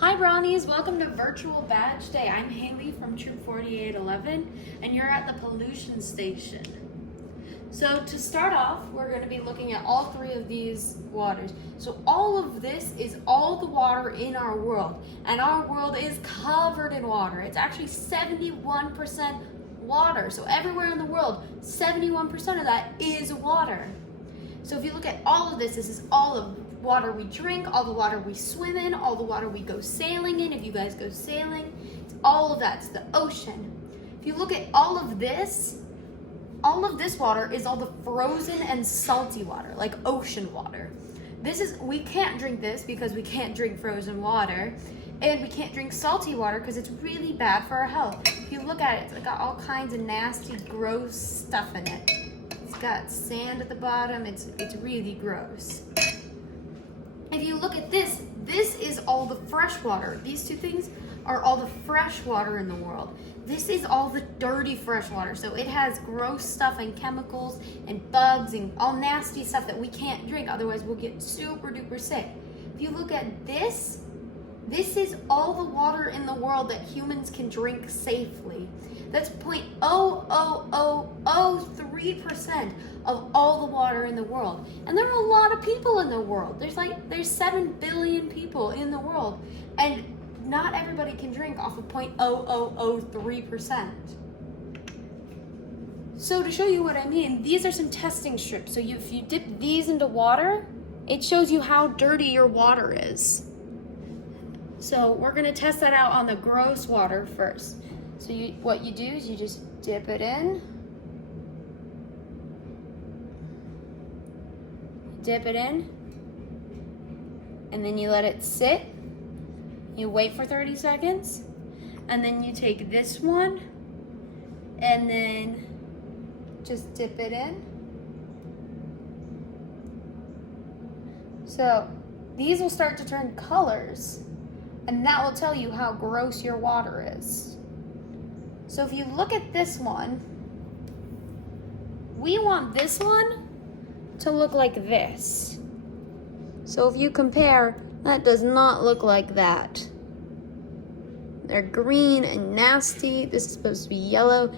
Hi Brownies, welcome to Virtual Badge Day. I'm Haley from Troop 4811 and you're at the pollution station. So to start off, we're going to be looking at all three of these waters. So all of this is all the water in our world, and our world is covered in water. It's actually 71% water. So everywhere in the world, 71% of that is water. So if you look at all of this is all of water we drink, all the water we swim in, all the water we go sailing in. If you guys go sailing, it's all of that. It's the ocean. If you look at all of this water is all the frozen and salty water, like ocean water. We can't drink this because we can't drink frozen water, and we can't drink salty water because it's really bad for our health. If you look at it, it's got all kinds of nasty, gross stuff in it. It's got sand at the bottom. It's really gross. If you look at this is all the fresh water. These two things are all the fresh water in the world. This is all the dirty fresh water. So it has gross stuff and chemicals and bugs and all nasty stuff that we can't drink. Otherwise we'll get super duper sick. If you look at this is all the water in the world that humans can drink safely. That's 0.00003% of all the water in the world. And there are a lot of people in the world. There's 7 billion people in the world. And not everybody can drink off of 0.0003%. So to show you what I mean, these are some testing strips. So if you dip these into water, it shows you how dirty your water is. So we're gonna test that out on the gross water first. So what you do is you just dip it in. Dip it in. And then you let it sit. You wait for 30 seconds. And then you take this one and then just dip it in. So these will start to turn colors, and that will tell you how gross your water is. So if you look at this one, we want this one to look like this. So if you compare, that does not look like that. They're green and nasty. This is supposed to be yellow.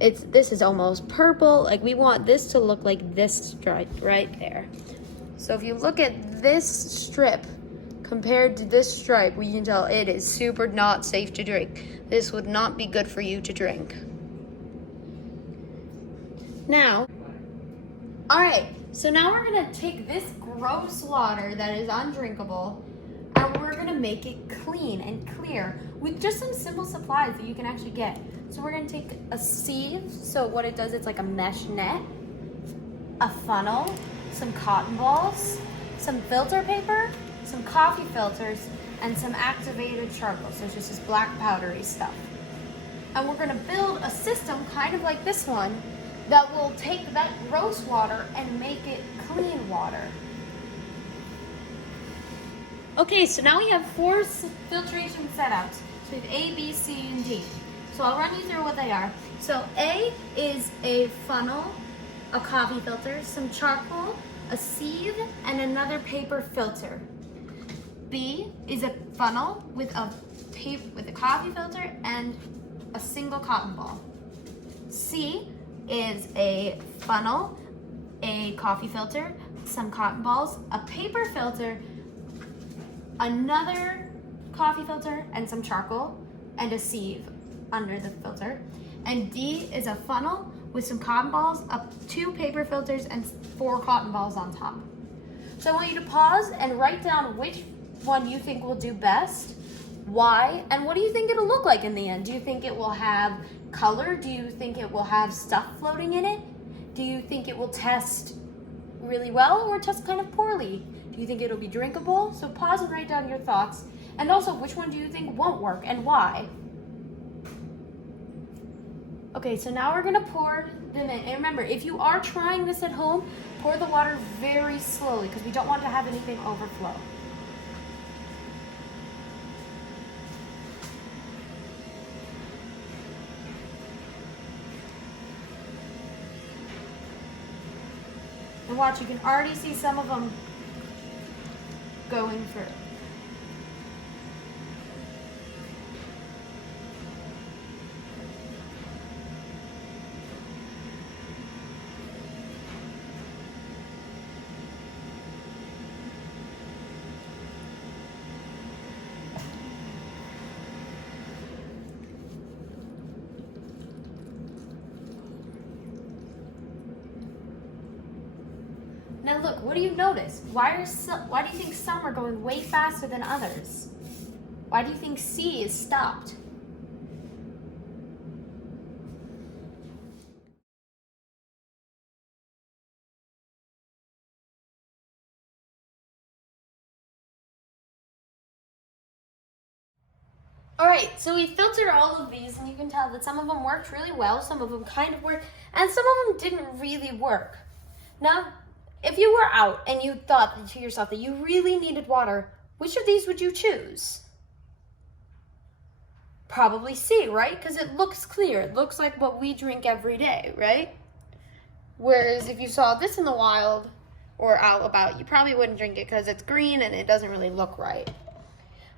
This is almost purple. Like, we want this to look like this stripe right there. So if you look at this strip compared to this stripe, we can tell it is super not safe to drink. This would not be good for you to drink. Now, all right, so now we're gonna take this gross water that is undrinkable and we're gonna make it clean and clear with just some simple supplies that you can actually get. So we're gonna take a sieve. So what it does, it's like a mesh net, a funnel, some cotton balls, some filter paper, some coffee filters, and some activated charcoal. So it's just this black powdery stuff. And we're gonna build a system kind of like this one that will take that gross water and make it clean water. Okay, so now we have 4 filtration setups. So we have A, B, C, and D. So I'll run you through what they are. So A is a funnel, a coffee filter, some charcoal, a sieve, and another paper filter. B is a funnel with a coffee filter and a single cotton ball. C is a funnel, a coffee filter, some cotton balls, a paper filter, another coffee filter, and some charcoal, and a sieve under the filter. And D is a funnel with some cotton balls, 2 paper filters, and 4 cotton balls on top. So I want you to pause and write down which one you think will do best, why, and what do you think it'll look like in the end? Do you think it will have color? Do you think it will have stuff floating in it? Do you think it will test really well or test kind of poorly? Do you think it'll be drinkable? So pause and write down your thoughts. And also, which one do you think won't work and why? Okay, so now we're gonna pour them in. And remember, if you are trying this at home, pour the water very slowly because we don't want to have anything overflow. And watch, you can already see some of them going through. Now look, what do you notice? Why do you think some are going way faster than others? Why do you think C is stopped? All right, so we filtered all of these, and you can tell that some of them worked really well, some of them kind of worked, and some of them didn't really work. Now, if you were out and you thought to yourself that you really needed water, which of these would you choose? Probably C, right? Because it looks clear. It looks like what we drink every day, right? Whereas if you saw this in the wild or out about, you probably wouldn't drink it because it's green and it doesn't really look right.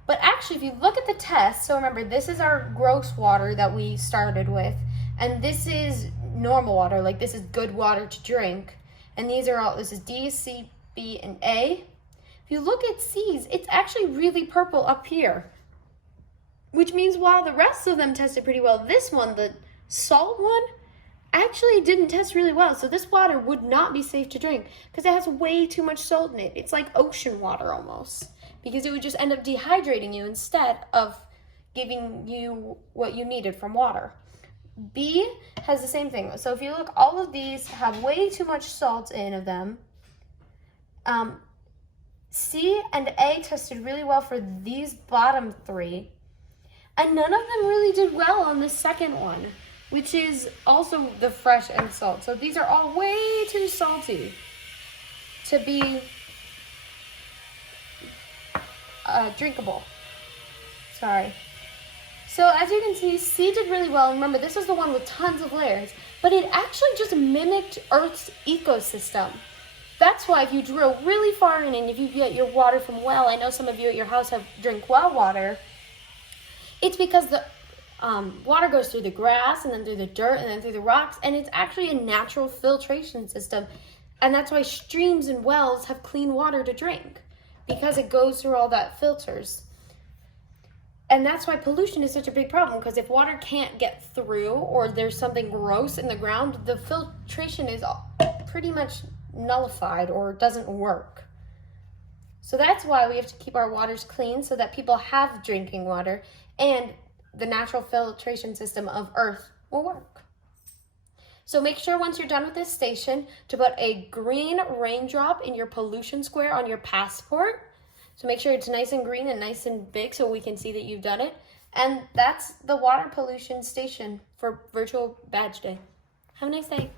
But actually, if you look at the test, so remember, this is our gross water that we started with, and this is normal water, like this is good water to drink. And these are all, this is D, C, B, and A. If you look at C's, it's actually really purple up here, which means while the rest of them tested pretty well, this one, the salt one, actually didn't test really well. So this water would not be safe to drink because it has way too much salt in it. It's like ocean water almost, because it would just end up dehydrating you instead of giving you what you needed from water. B has the same thing. So if you look, all of these have way too much salt in of them. C and A tested really well for these bottom three, and none of them really did well on the second one, which is also the fresh and salt. So these are all way too salty to be drinkable. Sorry. So as you can see, C did really well. And remember, this is the one with tons of layers, but it actually just mimicked Earth's ecosystem. That's why if you drill really far in and if you get your water from well, I know some of you at your house drink well water, it's because the water goes through the grass and then through the dirt and then through the rocks, and it's actually a natural filtration system. And that's why streams and wells have clean water to drink, because it goes through all that filters. And that's why pollution is such a big problem, because if water can't get through or there's something gross in the ground, the filtration is pretty much nullified or doesn't work. So that's why we have to keep our waters clean so that people have drinking water and the natural filtration system of Earth will work. So make sure once you're done with this station to put a green raindrop in your pollution square on your passport. So make sure it's nice and green and nice and big so we can see that you've done it. And that's the water pollution station for Virtual Badge Day. Have a nice day.